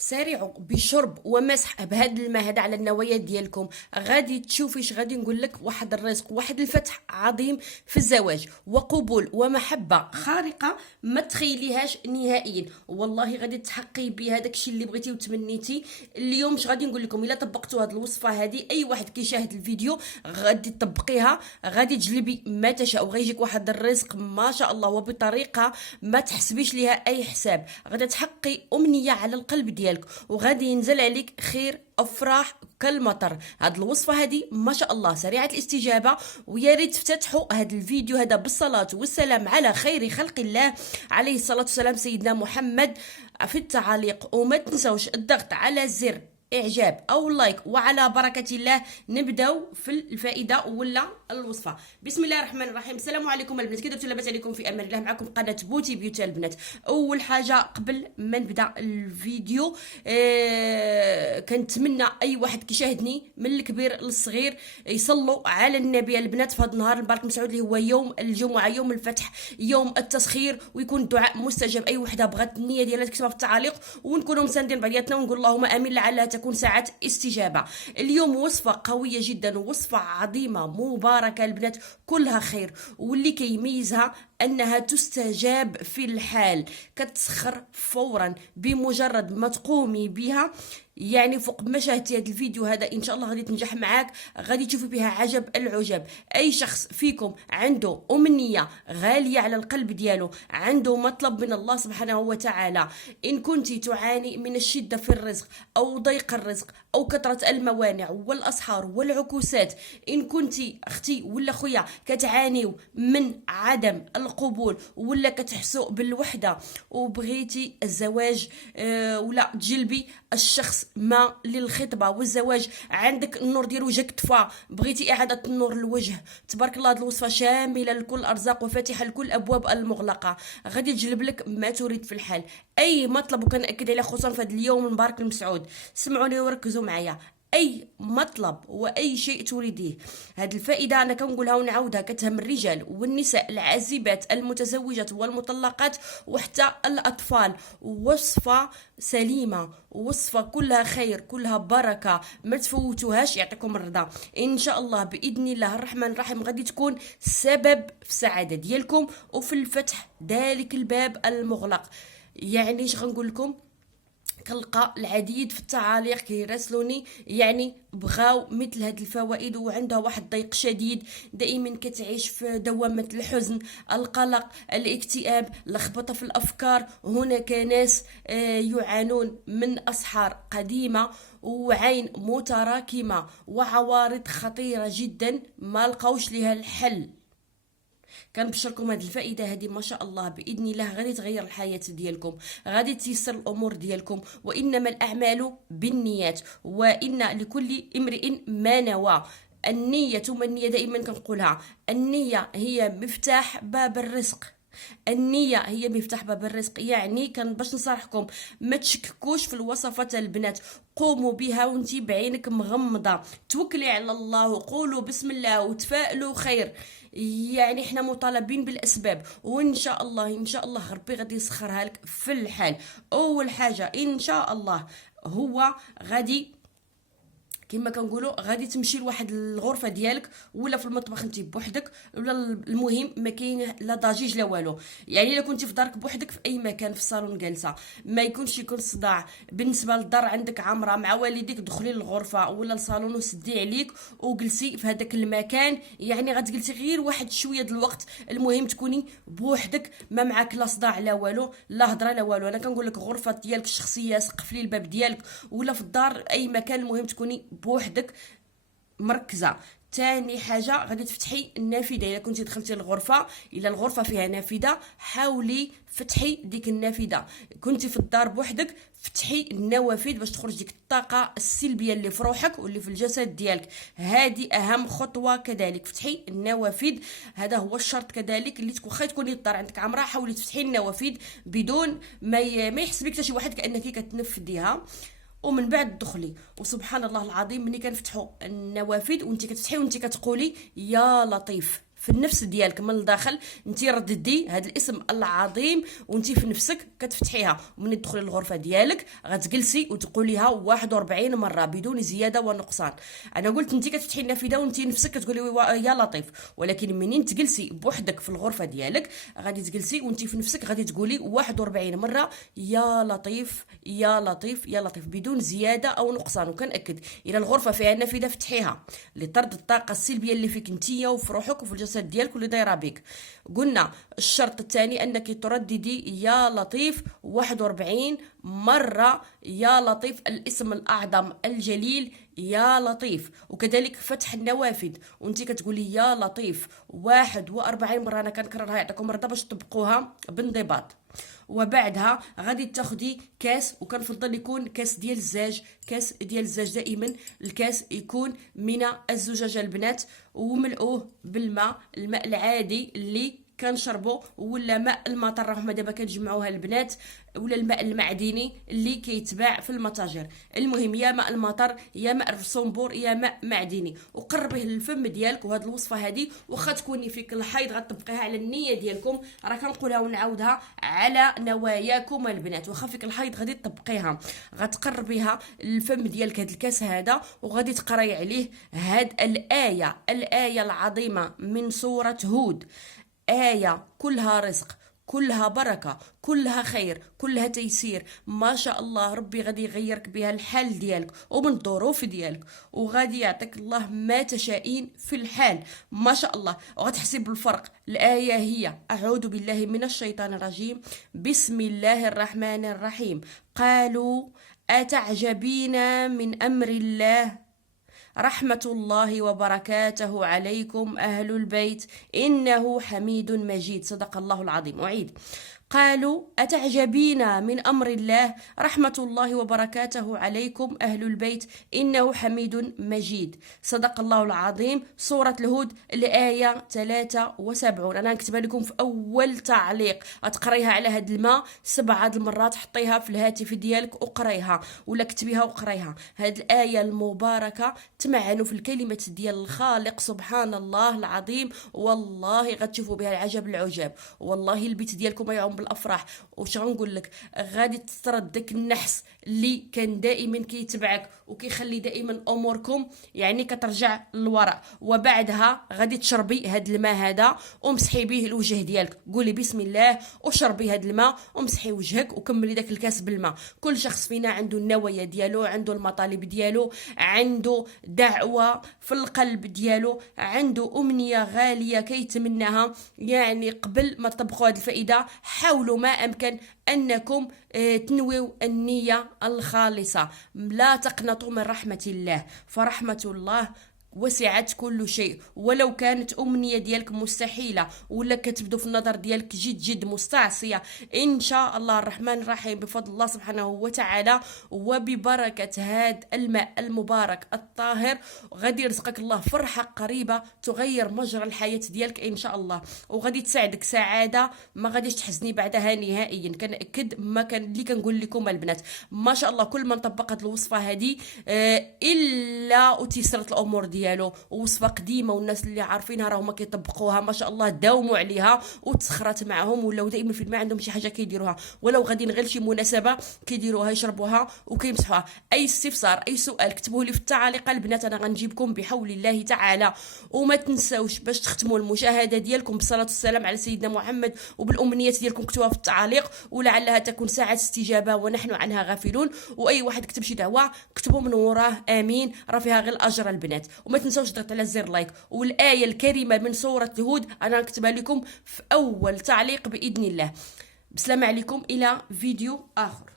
سارعوا بشرب ومسح بهذا الماء هذا على النوايا ديالكم. غادي تشوفيش غادي نقول لك واحد الرزق، واحد الفتح عظيم في الزواج، وقبول ومحبه خارقه ما تخيليهاش نهائيا. والله غادي تحققي بهذاك الشيء اللي بغيتي وتمنيتي. اليوم اش غادي نقول لكم؟ الا طبقتوا هذه الوصفه هذه، اي واحد كيشاهد الفيديو غادي تطبقيها، غادي تجلبي ما تشاء، وغيجيك واحد الرزق ما شاء الله، وبطريقه ما تحسبيش ليها اي حساب. غادي تحققي امنيه على القلب ديالك، وغادي ينزل عليك خير افراح كالمطر. هاد الوصفه هذه ما شاء الله سريعه الاستجابه، ويا ريت تفتحوا هذا الفيديو هذا بالصلاه والسلام على خير خلق الله عليه الصلاه والسلام سيدنا محمد في التعاليق، وما تنسوش الضغط على زر اعجاب او لايك، وعلى بركه الله نبداو في الفائده ولا الوصفه. بسم الله الرحمن الرحيم. السلام عليكم البنات، كي درتوا؟ لاباس عليكم؟ في امان الله. معكم قناه بوتي بيوتي البنات. اول حاجه قبل ما نبدا الفيديو كنتمنى اي واحد كيشاهدني من الكبير للصغير يصلوا على النبي البنات في هذا النهار المبارك مسعود اللي هو يوم الجمعه، يوم الفتح، يوم التسخير، ويكون الدعاء مستجاب. اي وحده بغات النيه ديالها تكتبها في التعاليق، ونكونوا مساندين بعضياتنا ونقول اللهم امين لعلها تكون ساعة استجابة. اليوم وصفة قوية جدا، وصفة عظيمة مباركة البنات، كلها خير، واللي كيميزها انها تستجاب في الحال، كتسخر فورا بمجرد ما تقومي بها. يعني فوق ما شاهدتي هذا الفيديو هذا ان شاء الله غادي تنجح معاك، غادي تشوفي بها عجب العجب. اي شخص فيكم عنده امنيه غاليه على القلب ديالو، عنده مطلب من الله سبحانه وتعالى، ان كنتي تعاني من الشده في الرزق او ضيق الرزق او كثره الموانع والاسحار والعكوسات، ان كنتي اختي ولا خويا كتعانيو من عدم القبول ولا كتحسوا بالوحده وبغيتي الزواج، ولا تجلبي الشخص ما للخطبه والزواج، عندك النور ديال وجهك طفى، بغيتي اعاده النور للوجه، تبارك الله. هذه الوصفه شامله لكل الارزاق وفاتحه لكل الابواب المغلقه، غادي تجلب لك ما تريد في الحال. اي مطلب، وكنأكد عليه خصوصا في هذا اليوم المبارك المسعود، سمعوني وركزوا معايا، اي مطلب واي شيء تريديه. هذه الفائده انا كنقولها ونعاودها، كتهم الرجال والنساء، العازبات، المتزوجات والمطلقات، وحتى الاطفال. وصفه سليمه، وصفه كلها خير، كلها بركه، ما تفوتوهاش. يعطيكم الرضا ان شاء الله باذن الله الرحمن الرحيم. غادي تكون سبب في السعاده ديالكم وفي الفتح ذلك الباب المغلق. يعني اش غنقول لكم؟ كنلقى العديد في التعاليق كيراسلوني، يعني بغاو مثل هاد الفوائد وعندها واحد الضيق شديد، دائما كتعيش في دوامة الحزن، القلق، الاكتئاب، لخبطة في الأفكار. هناك ناس يعانون من أسحار قديمة وعين متراكمة وعوارض خطيرة جدا ما لقاوش لها الحل. كنبشركم هذه الفائده هذه ما شاء الله باذن الله غادي تغير الحياه ديالكم، غادي تيسر الامور ديالكم. وانما الاعمال بالنيات، وان لكل امرئ ما نوى. النيه، ثم النيه دائما كنقولها، النيه هي مفتاح باب الرزق. النية هي مفتاح باب الرزق. يعني كان باش نصارحكم ما تشككوش في الوصفات البنات، قوموا بها وانتي بعينك مغمضة، توكلي على الله وقولوا بسم الله وتفائلوا خير. يعني احنا مطالبين بالاسباب، وان شاء الله ان شاء الله ربي غادي يسخرها لك في الحال. اول حاجة ان شاء الله هو غادي كما كنقولوا غادي تمشي لواحد الغرفه ديالك ولا في المطبخ انت بوحدك، ولا المهم ما كاين لا ضجيج لا والو. يعني الا كنتي في دارك بوحدك في اي مكان في الصالون جالسه، ما يكون صداع بالنسبه للدار عندك عامره مع والديك، دخلي للغرفه ولا الصالون وسدي عليك وجلسي في هذاك المكان. يعني غتجلسي غير واحد شويه د الوقت، المهم تكوني بوحدك، ما معاك لا صداع لا والو، لا هضره لا والو. انا كنقول لك غرفه ديالك الشخصيه، سقفلي الباب ديالك، ولا في الدار اي مكان، المهم تكوني بوحدك مركزه. تاني حاجه غادي تفتحي النافذه. الا كنتي دخلتي للغرفه، الا الغرفه فيها نافذه، حاولي فتحي ديك النافذه. كنتي في الدار بوحدك، فتحي النوافذ باش تخرج ديك الطاقه السلبيه اللي في روحك واللي في الجسد ديالك. هذه اهم خطوه. كذلك فتحي النوافذ، هذا هو الشرط. كذلك اللي واخا تكوني الدار عندك عمرها، حاولي تفتحي النوافذ بدون ما يحس بك حتى شي واحد كانك كتنفذيها، ومن بعد دخلي. وسبحان الله العظيم، ملي كنفتحوا النوافذ وانت كتفتحي وانت كتقولي يا لطيف في النفس ديالك من الداخل انت رددي هذا الاسم العظيم وانت في نفسك كتفتحيها. ومن تدخلي للغرفه ديالك غتجلسي وتقوليها 41 مره بدون زياده ونقصان. انا قلت انت كتفتحي النافذه وانت نفسك كتقولي يا لطيف، ولكن منين تجلسي بوحدك في الغرفه ديالك غادي تجلسي وانت في نفسك غادي تقولي 41 مره يا لطيف يا لطيف يا لطيف بدون زياده او نقصان. وكنأكد الى الغرفه فيها النافذه فتحيها لطرد الطاقه السلبيه اللي فيك نتيا وفي روحك وفي الجسد ديالك واللي دايره بك. قلنا الشرط الثاني انك ترددي يا لطيف 41 مره، يا لطيف الاسم الاعظم الجليل يا لطيف. وكذلك فتح النوافذ وانت كتقولي يا لطيف 41 مره. انا كنكررها يعطيكم مرضى باش تطبقوها بانضباط. وبعدها غادي تاخدي كاس، وكنفضل يكون كاس ديال الزاج. كاس ديال الزاج دائما الكاس يكون من الزجاجه البنات، وملؤوه بالماء، الماء العادي اللي كنشربوا، ولا ماء المطر هما دابا كنجمعوها البنات، ولا الماء المعدني اللي كيتباع في المتاجر. المهم يا ماء المطر يا ماء الرسومبور يا ماء معدني، وقربيه للفم ديالك. وهاد الوصفه هذه واخا تكوني فيك الحيض غتطبقيها على النيه ديالكم، راه كنقولها ونعاودها على نواياكم البنات. واخا فيك الحيض غادي تطبقيها، غتقربيها للفم ديالك هاد الكاس هذا، وغادي تقراي عليه هاد الايه العظيمه من سوره هود. آية كلها رزق، كلها بركة، كلها خير، كلها تيسير. ما شاء الله ربي غادي يغيرك بها الحال ديالك ومن الظروف ديالك، وغادي يعطيك الله ما تشائين في الحال ما شاء الله. وغتحسي بالفرق. الآية هي أعوذ بالله من الشيطان الرجيم، بسم الله الرحمن الرحيم. قالوا أتعجبين من أمر الله، رحمة الله وبركاته عليكم أهل البيت إنه حميد مجيد. صدق الله العظيم. أعيد. قالوا أتعجبين من أمر الله، رحمة الله وبركاته عليكم أهل البيت إنه حميد مجيد. صدق الله العظيم. سورة الهود الآية 73. أنا نكتبها لكم في أول تعليق. أتقريها على هاد الماء 7 المرات، حطيها في الهاتف ديالك وقريها، ولا كتبيها وقريها. هاد الآية المباركة تمعنوا في الكلمة ديال الخالق سبحان الله العظيم. والله غتشوفوا بها العجب العجاب. والله البيت ديالكم يعم بالافراح. وش غنقول لك، غادي تطرد داك النحس اللي كان دائما كيتبعك وكيخلي دائما اموركم يعني كترجع للوراء. وبعدها غادي تشربي هاد الماء هذا ومسحي به الوجه ديالك. قولي بسم الله وشربي هاد الماء ومسحي وجهك وكملي داك الكاس بالماء. كل شخص فينا عنده النوايا ديالو، عنده المطالب ديالو، عنده دعوه في القلب ديالو، عنده امنيه غاليه كيتمناها. يعني قبل ما تطبقوا هاد الفائده حاولوا ما امكن انكم تنويوا النيه الخالصه. لا تقنطوا من رحمه الله، فرحمه الله وسعت كل شيء. ولو كانت أمنية ديالك مستحيلة ولا كتبدو في النظر ديالك جد مستعصية، إن شاء الله الرحمن الرحيم بفضل الله سبحانه وتعالى وببركة هذا الماء المبارك الطاهر غادي يرزقك الله فرحة قريبة تغير مجرى الحياة ديالك إن شاء الله، وغادي تساعدك سعادة ما غاديش تحزني بعدها نهائيا. كنأكد ما كان اللي كنقول لكم البنات ما شاء الله كل من طبقت الوصفة هذه إلا أتيسرت الأمور ديالو. وصفه قديمه والناس اللي عارفينها راهما كيطبقوها ما شاء الله، داوموا عليها وتسخرت معهم، ولاو دائما في الماء عندهم شي حاجه كيديروها، ولو غادي غير شي مناسبه كيديروها يشربوها وكيمسحوها. اي استفسار اي سؤال كتبوه لي في التعاليق البنات، انا غنجيبكم بحول الله تعالى. وما تنساوش باش تختموا المشاهده ديالكم بالصلاه والسلام على سيدنا محمد، وبالامنيات ديالكم كتبوها في التعاليق، ولعلها تكون ساعه استجابه ونحن عنها غافلون. واي واحد كتب شي دعوه كتبوا من وراه امين، راه فيها غير الاجر البنات. وما تنسوش تضغط على زر لايك. والايه الكريمه من سوره هود انا نكتبها لكم في اول تعليق باذن الله. بسلام عليكم الى فيديو اخر.